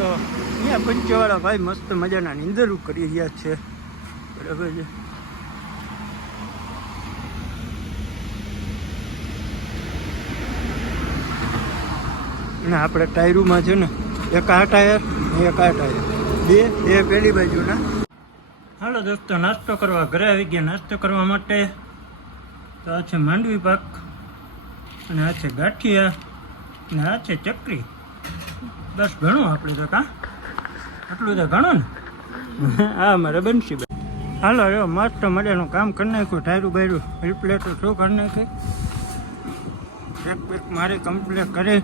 જો, અહીંયા પંચવાળા ભાઈ મસ્ત મજાના નીંદર કરી રહ્યા છે. બરાબર છે. અને આપણે ટાયરુમાં છે ને, એક આ ટાયર એક આ ટાયર. બે બે પેલી બાજુના. હાલો દોસ્તો, નાસ્તો કરવા ઘરે આવી ગયા. નાસ્તો કરવા માટે તો આ છે માંડવી પાક, અને આ છે ગાંઠિયા, અને આ છે ચકરી. બસ ઘણું આપણે તો કા આટલું તો ઘણું ને? હા, મારે બનશી હાલો એવો મસ્ત મજાનું કામ કરી નાખ્યું ઠાયરું બાયરું રિપ્લેટ શું કરી નાખે? એક પેક મારે કમ્પ્લીટ કરે.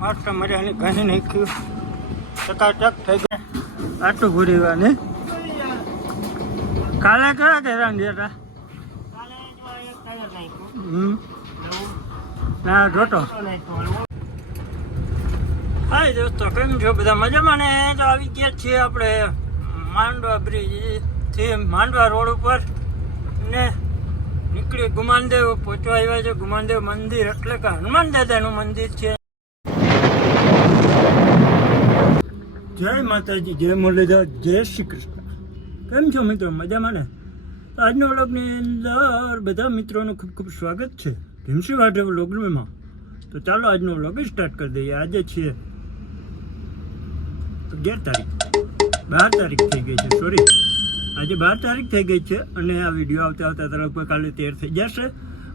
મસ્ત મજાની ઘણી નાખ્યું. ચકાચક થઈ ગયા. આટલું ભૂરીવાની કાલે કયા કહેરા ગયા હમ ના હાય દોસ્તો કેમ છો બધા મજામાં ને તો આવી ગયા છીએ આપણે માંડવા બ્રિજ માંડવા રોડ ઉપર ને નીકળી ગુમાનદેવ પહોંચવા આવ્યા છે ગુમાનદેવ મંદિર એટલે કે હનુમાન દાદાનું મંદિર છે જય માતાજી, જય મુરલીધર, જય શ્રી કૃષ્ણ. કેમ છો મિત્રો? મજામાં ને? આજના વ્લોગની અંદર બધા મિત્રોનું ખૂબ ખૂબ સ્વાગત છે. ભીમસી વાઢે વ્લોગમાં. તો ચાલો આજનો વ્લોગ સ્ટાર્ટ કરી દઈએ. આજે છીએ અગિયાર તારીખ. બાર તારીખ થઈ ગઈ છે સોરી આજે બાર તારીખ થઈ ગઈ છે અને આ વીડિયો આવતા આવતા તરફ કાલે તેર થઈ જશે.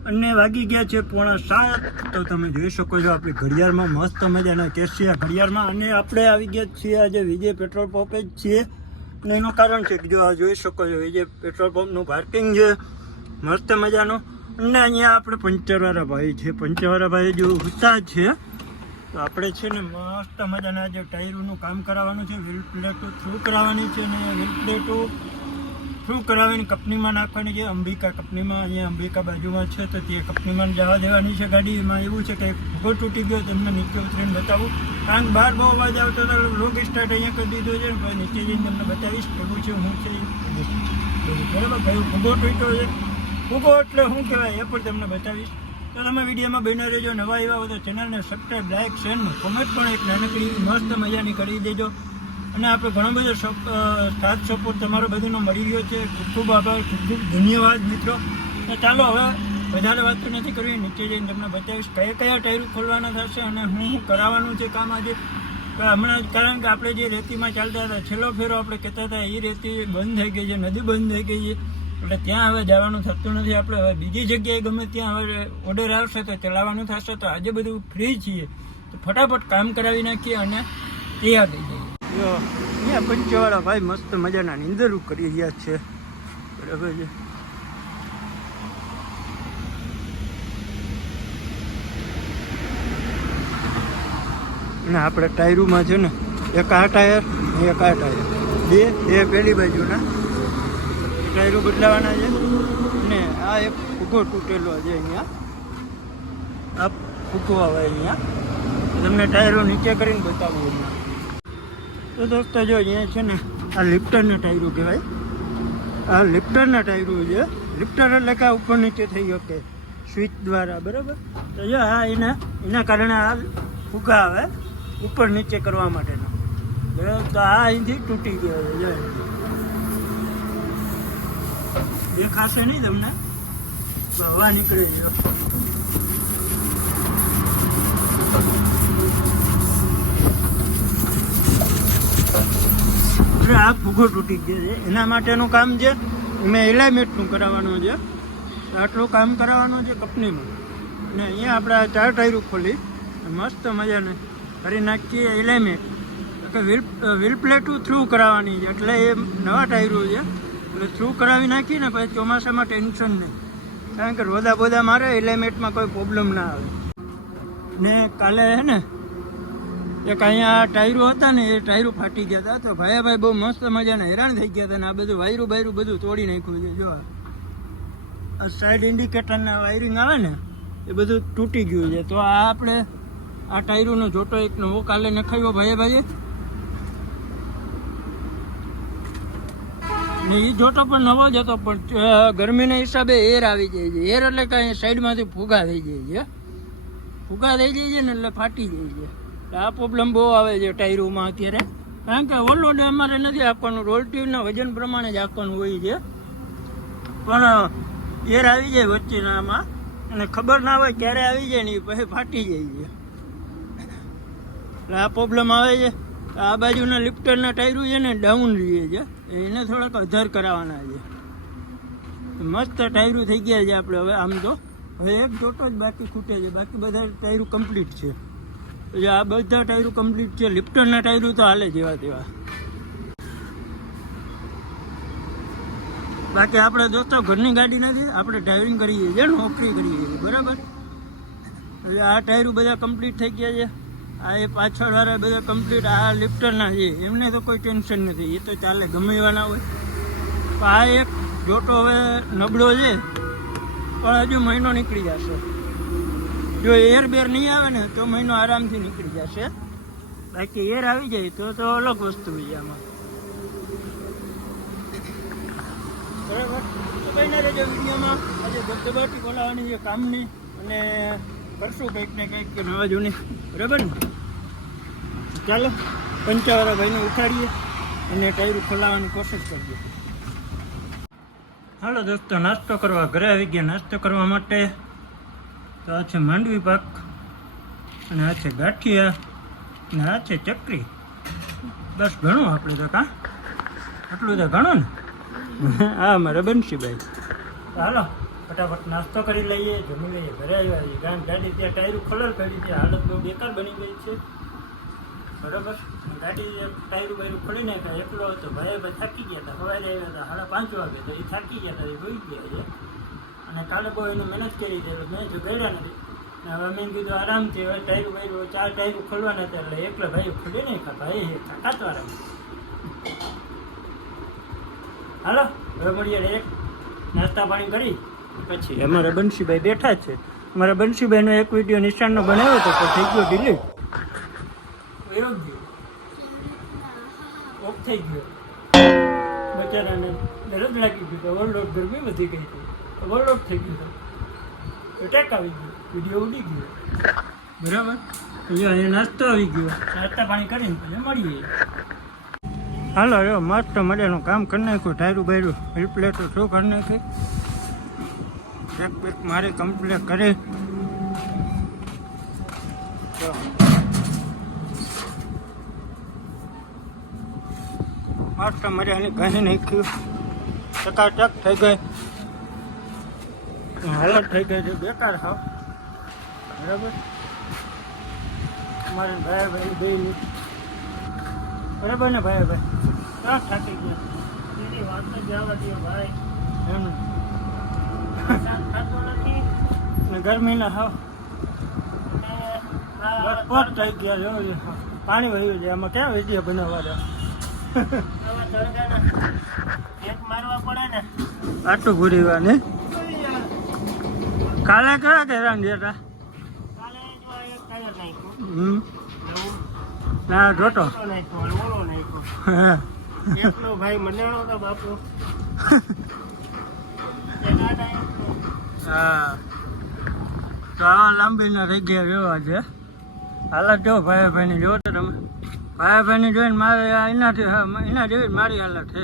અને વાગી ગયા છે પોણા સાત. તો તમે જોઈ શકો છો આપણી ઘડિયાળમાં મસ્ત મજાના કેશિયા ઘડિયાળમાં. અને આપણે આવી ગયા છીએ આજે વિજય પેટ્રોલ પંપે જ છીએ. એનું કારણ છે કે જો આ જોઈ શકો છો, એ જે પેટ્રોલ પંપનું પાર્કિંગ છે, મસ્ત મજાનું. અને અહીંયા આપણે પંચરવાળા ભાઈ છે. પંચરવાળા ભાઈ જો ઉતા છે. તો આપણે છે ને મસ્ત મજાના જે ટાયરોનું કામ કરાવવાનું છે વ્હીલ પ્લેટો થ્રુ કરાવવાની છે ને વ્હીલ પ્લેટો થ્રુ કરાવીને કંપનીમાં નાખવાની છે અંબિકા, કંપનીમાં અહીંયા અંબિકા બાજુમાં છે, તો તે કંપનીમાં જવા દેવાની છે ગાડી એમાં એવું છે કે ભૂગો તૂટી ગયો, તમને નીચે ઉતરીને બતાવું. કારણ કે બહાર બહુ અવાજ આવતો હતો લોગ સ્ટાર્ટ અહીંયા કરી દીધો છે. ને નીચે જઈને તમને બતાવીશ કેવું છે, હું છે બરાબર? કયું ભૂગો તૂટ્યો છે. ભૂગો એટલે શું કહેવાય? એ પણ તમને બતાવીશ. તો તમે વિડીયોમાં બન્યા રહેજો. નવા એવા હોય તો ચેનલને સબસ્ક્રાઈબ લાઈક શેર કોમેન્ટ પણ એક નાનકડી મસ્ત મજાની કરી દેજો. અને આપણે ઘણો બધો સાથ સપોર્ટ તમારો બધાનો મળી ગયો છે. ખૂબ ખૂબ આભાર, ખૂબ ખૂબ ધન્યવાદ મિત્રો. તો ચાલો હવે વધારે વાત તો નથી કરવી, નીચે જઈને તમને બતાવીશ કયા કયા ટાયરો ખોલવાના થશે અને હું શું કરાવવાનું છે કામ આજે. હમણાં કારણ કે આપણે જે રેતીમાં ચાલતા હતા, છેલ્લો ફેરો આપણે કહેતા હતા એ રેતી બંધ થઈ ગઈ છે, નદી બંધ થઈ ગઈ છે. એટલે ત્યાં હવે જવાનું થતું નથી. આપણે હવે બીજી જગ્યાએ ગમે ત્યાં હવે ઓર્ડર આવશે તો ચલાવવાનું થશે. તો આજે બધું ફ્રી છીએ. તો ફટાફટ કામ કરાવી નાખીએ અને તૈયાર થઈ જઈએ. જો, અહીંયા પંચવાળા ભાઈ મસ્ત મજાના નીંદરું કરી રહ્યા છે. બરાબર છે. અને આપણે ટાયરોમાં છે ને, એક આ ટાયર એક આ ટાયર. બે બે પેલી બાજુના ટાયરો બદલાવાના છે ને આ એક ફૂગો તૂટેલો છે અહીંયા. આ ફૂગો આવે અહીંયા. તમને ટાયરો નીચે કરીને બતાવું હમણાં. તો દોસ્તો જો અહીંયા છે ને આ લિફ્ટરના ટાયરો કહેવાય. આ લિફ્ટરના ટાયરો છે. લિફ્ટર એટલે કે ઉપર નીચે થઈ શકે સ્વિચ દ્વારા, બરાબર? તો જો આ એના એના કારણે આ ફૂગા આવે ઉપર નીચે કરવા માટેનો. બરાબર? તો આ અહીંથી તૂટી ગયો છે, જો દેખાશે નહીં તમને? હવા નીકળી ગયો. એટલે આ ફૂગો તૂટી ગયો છે. એના માટેનું કામ છે, મેં એલાઇમેન્ટનું કરાવવાનું છે. આટલું કામ કરાવવાનું છે કંપનીમાં. અને અહીંયા આપણે ચાર ટાયરો ખોલી, મસ્ત મજાને કરી નાખીએ એલાઇમેન્ટ વ્હીલ વ્હીલ પ્લેટું થ્રુ કરાવવાની છે. એટલે એ નવા ટાયરો છે. એટલે થ્રુ કરાવી નાખીએ ને પછી ચોમાસામાં ટેન્શન નહીં. કારણ કે રોદા બોદા મારે એલાઇમેન્ટમાં કોઈ પ્રોબ્લેમ ના આવે. ને કાલે હે ને એક અહીંયા ટાયરો હતા ને એ ટાયરો ફાટી ગયા હતા. તો ભાઈ ભાઈ બહુ મસ્ત મજાના હેરાન થઈ ગયા હતા ને આ બધું વાયરું બાયરું બધું તોડી નાખ્યું છે. જો, આ. સાઈડ ઇન્ડિકેટરના વાયરિંગ આવે ને, એ બધું તૂટી ગયું છે. તો આ આપણે આ ટાયરોનો જોટો એક નવો કાલે નખાવ્યો ભાઈ ભાઈએ ને એ જોટો પણ નવો જ હતો, પણ ગરમીના હિસાબે એર આવી જાય છે. એર એટલે કાંઈ સાઈડમાંથી ફૂગા થઈ જાય છે. ફૂગા થઈ જાય છે ને એટલે ફાટી જાય છે. આ પ્રોબ્લેમ બહુ આવે છે ટાયરોમાં અત્યારે. કારણ કે ઓવરલોડ અમારે નથી આપવાનું રોલ ટ્યુબના વજન પ્રમાણે જ આપવાનું હોય છે. પણ એર આવી જાય વચ્ચેનામાં અને ખબર ના હોય ક્યારે આવી જાય ને એ પછી ફાટી જાય છે. એટલે આ પ્રોબ્લેમ આવે છે. આ બાજુના લિફ્ટરના ટાયરું છે ને ડાઉન રહીએ છે. એને થોડાક અધાર કરાવવાના છે. મસ્ત ટાયરું થઈ ગયા છે આપણે હવે, આમ તો. હવે એક જોટો જ બાકી ખૂટે છે. બાકી બધા ટાયરું કમ્પ્લીટ છે. એટલે આ બધા ટાયરો કમ્પ્લીટ છે. લિફ્ટરના ટાયરો તો હાલે જેવા તેવા. બાકી આપણે દોસ્તો ઘરની ગાડી નથી, આપણે ડ્રાઇવિંગ કરીએ છીએ નોકરી કરીએ છીએ, બરાબર? એટલે આ ટાયરો બધા કમ્પ્લીટ થઈ ગયા છે. આ એ પાછળવાળા બધા કમ્પ્લીટ આ લિફ્ટરના છે. એમને તો કોઈ ટેન્શન નથી, એ તો ચાલે, ગમે એવાના હોય. પણ આ એક જોટો હવે નબળો છે, પણ હજુ મહિનો નીકળી જશે. જો એર બેર નહીં આવે ને, તો મહિનો આરામથી નીકળી જશે. બાકી એર આવી જાય તો તો અલગ વસ્તુ હોય આમાં. બરાબર? તો કઈ આજે ધબધબાટી બોલાવવાની છે કામની અને કરશું કંઈક કંઈક કે નવા જૂની. બરાબર ને? ચાલો, પંચાવાળા ભાઈને ઉઠાડીએ અને ટાયરું ખોલાવવાની કોશિશ કરીએ. હાલો દોસ્તો, નાસ્તો કરવા, ઘરે આવી ગયા. નાસ્તો કરવા માટે તો આ છે માંડવી પાક અને આ છે ગાંઠિયા અને આ છે ચકરી બસ ઘણું આપણે તો કાં? આટલું તો ઘણું ને? હા મારે બંશીભાઈ. હાલો ફટાફટ નાસ્તો કરી લઈએ જમી લઈએ ઘરે આવ્યા છીએ. ગામ ગાડી ત્યાં ટાયરું ખલર કરી છે હાલત બહુ બેકાર બની ગઈ છે. બરાબર? ગાડી ટાયરું બાયરું ખોલી નાખ્યા એકલો હતો ભાઈ ભાઈ થાકી ગયા હતા સવારે આવ્યા હતા સાડા પાંચ વાગે તો એ થાકી ગયા હતા એ હોઈ ગયા છે. અને કાલે બહુ એને મહેનત કરી છે એટલે મેં જો ગળ્યા નથી. હવે મેં કીધું આરામથી હવે ટાયરું બાયરું ચાર ટાયરું ખોલવાના હતા એટલે એકલા ભાઈ ખોલી નાખ્યા. ભાઈ એ કાકા તો આરામ હાલો હવે મળીએ એક નાસ્તા પાણી કરી પછી અમારા બંશીભાઈ બેઠા છે. અમારા બંશીભાઈનો એક વીડિયો નિશાનનો બનાવ્યો હતો તો થઈ ગયો ડિલીટ ગયો. ઓફ થઈ ગયો. બચારાને દરજ લાગી ગયું ઓવરલોડ ગરમી વધી ગઈ હતી. ઓવરલોડ થઈ ગયું એટેક આવી ગયો. વીડિયો ઉડી ગયો. બરાબર? અહીંયા નાસ્તો આવી ગયો. નાસ્તા પાણી કરીને પછી મળીએ. હાલો, જો, મસ્ત મજાનું કામ કરી નાખ્યું ટાયરું બાયરું રિપ્લેટો શું કરી નાખી ચેક બેક મારે કમ્પ્લેટ કરે. મસ્ત મજાની ઘણી નાખ્યું ચકાચક થઈ ગઈ. હાલત થઈ ગઈ છે બેકાર હા બરાબર? મારે ભાઈ ભાઈ ભાઈ બરાબર ને ભાઈ ભાઈ ક્યાં થાકી ગયા? એની વાત જ જવા દે ભાઈ. એમ. થતો નથી. ને ગરમીના હા લથપથ થઈ ગયા જો પાણી વહ્યું છે આમાં ક્યાં વીડિયો બનાવવા આટલું ભૂરીવા ને કાલે કયા કેરાન ગયા હતા ના જોતો. એકલો ભાઈ મનાણો તો બાપુ. હા. તો આ લાંબીના રહી ગયા છે. હાલત જો ભાઈ ભાઈની જો તો તમે. ભાઈ ભાઈની જોઈને મારે એનાથી એના જેવી મારી હાલત છે.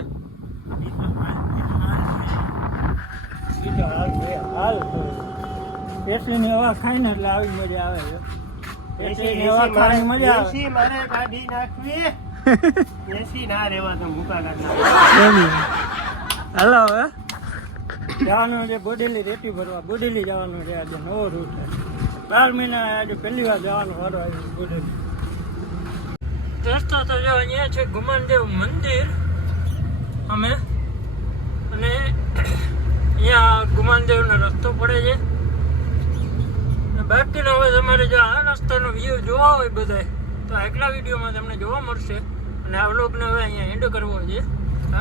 પેટલીની હવા ખાઈને એટલે આવી મજા આવે છે. એસીની હવા ખાવાની મજા આવે. એસી મારે કાઢી નાખવી. એસી ના રેવા તો મૂકા કાઢના. હાલો હવે. જવાનું છે બોડેલી રેતી ભરવા. બોડેલી જવાનું છે આજે નવો રૂટ છે. બાર મહિના આજે પહેલી વાર જવાનો વારો આવ્યો બોડેલી. રસ્તા તો જો અહીંયા છે ગુમાનદેવ મંદિર. અમે. અને અહીંયા ગુમાનદેવનો રસ્તો પડે છે. તમારે જો આ રસ્તાનો વ્યૂ જોવા હોય બધા તો એકલા વિડીયોમાં તમને જોવા મળશે. અને આ વ્લોગને હવે અહીંયા એન્ડ કરવો છે.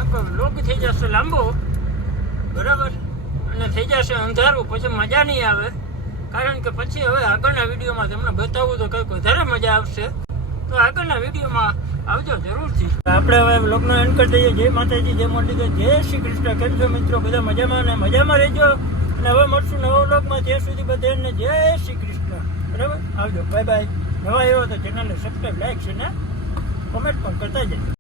આખો વ્લોગ થઈ જશે લાંબો. બરાબર? અને થઈ જશે અંધારું, પછી મજા નહીં આવે. કારણ કે પછી હવે આગળના વિડીયોમાં તમને બતાવવું તો કંઈક વધારે મજા આવશે. તો આગળના વિડીયોમાં આવજો જરૂરથી. આપણે હવે વ્લોગનો એન્ડ કરી દઈએ. જય માતાજી, જય મોટી જય શ્રી કૃષ્ણ. કેમ છો મિત્રો? બધા મજામાં અને મજામાં રહેજો. અને હવે મળશું નવા વ્લોગમાં ત્યાં સુધી બધાને જય શ્રી કૃષ્ણ. બરાબર? આવજો. બાય બાય નવા એવો તો ચેનલને સબસ્ક્રાઈબ લાઈક છે ને કોમેન્ટ પણ કરતા જજો.